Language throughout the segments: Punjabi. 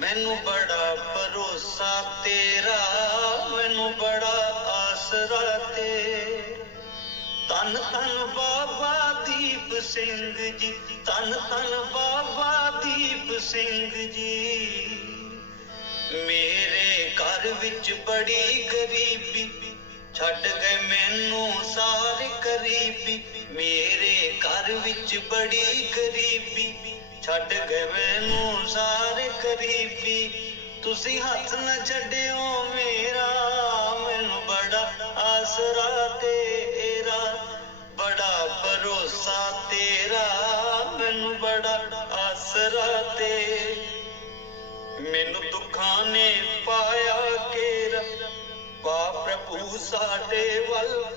ਮੈਨੂੰ ਬੜਾ ਭਰੋਸਾ ਤੇਰਾ, ਮੈਨੂੰ ਬੜਾ ਆਸਰਾ ਤੇ ਤਨ ਤਨ ਬਾਬਾ ਦੀਪ ਸਿੰਘ ਜੀ ਤਨ ਤਨ ਬਾਬਾ ਦੀਪ ਸਿੰਘ ਜੀ। ਮੇਰੇ ਘਰ ਵਿੱਚ ਬੜੀ ਗਰੀਬੀ, ਛੱਡ ਗਏ ਮੈਨੂੰ ਸਾਰੇ ਕਰੀਬੀ। ਮੇਰੇ ਘਰ ਵਿੱਚ ਬੜੀ ਗਰੀਬੀ ਛੱਡ ਗਏ ਮੈਨੂੰ ਸਾਰੇ ਕਰੀਬੀ। ਤੁਸੀਂ ਹੱਥ ਨਾ ਛੱਡਿਓ ਮੇਰਾ, ਮੈਨੂੰ ਬੜਾ ਆਸਰਾ ਤੇਰਾ, ਬੜਾ ਭਰੋਸਾ ਤੇਰਾ, ਮੈਨੂੰ ਬੜਾ ਆਸਰਾ ਤੇ। ਮੈਨੂੰ ਦੁੱਖਾਂ ਨੇ ਪਾਇਆ ਕੇਰਾ ਪਾ ਪ੍ਰਭੂ ਸਾਡੇ ਵੱਲ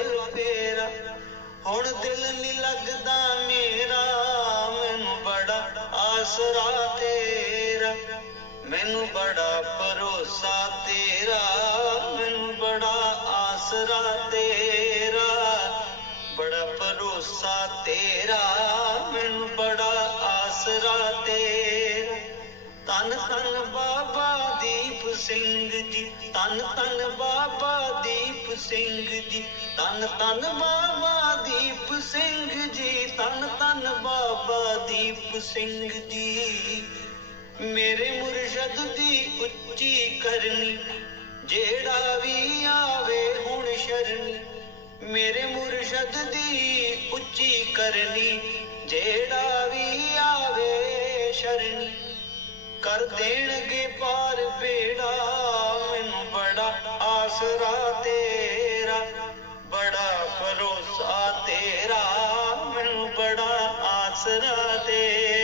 ਵੱਲ ਫੇਰਾ ਹੁਣ ਦਿਲ ਨਹੀਂ ਲੱਗਦਾ ਮੇਰਾ। ਮੈਨੂੰ ਬੜਾ ਆਸਰਾ ਤੇਰਾ। ਮੈਨੂੰ ਬੜਾ ਭਰੋਸਾ ਤੇਰਾ। ਮੈਨੂੰ ਬੜਾ ਆਸਰਾ ਤੇਰਾ। ਬੜਾ ਭਰੋਸਾ ਤੇਰਾ। ਮੈਨੂੰ ਬੜਾ ਆਸਰਾ ਤੇਰਾ। ਤਨ ਤਨ ਬਾਬਾ ਦੀਪ ਸਿੰਘ ਜੀ। ਤਨ ਤਨ ਬਾਬਾ ਦੀਪ ਸਿੰਘ ਜੀ। ਤਨ ਤਨ ਬਾਬਾ ਦੀਪ ਸਿੰਘ ਜੀ, ਤਨ ਤਨ ਬਾਬਾ ਦੀਪ ਸਿੰਘ ਜੀ। ਮੇਰੇ ਮੁਰਸ਼ਦ ਦੀ ਉੱਚੀ ਕਰਨੀ, ਜਿਹੜਾ ਵੀ ਆਵੇ ਹੁਣ ਸ਼ਰਨੀ। ਮੇਰੇ ਮੁਰਸ਼ਦ ਦੀ ਉੱਚੀ ਕਰਨੀ, ਜਿਹੜਾ ਵੀ ਆਵੇ ਸ਼ਰਨੀ। ਕਰ ਦੇਣਗੇ ਪਾਰ ਬੇੜਾ, ਮੈਨੂੰ ਬੜਾ ਆਸਰਾ ਤੇਰਾ। ਬੜਾ ਭਰੋਸਾ ਤੇਰਾ ਮੈਨੂੰ ਬੜਾ ਆਸਰਾ ਤੇਰਾ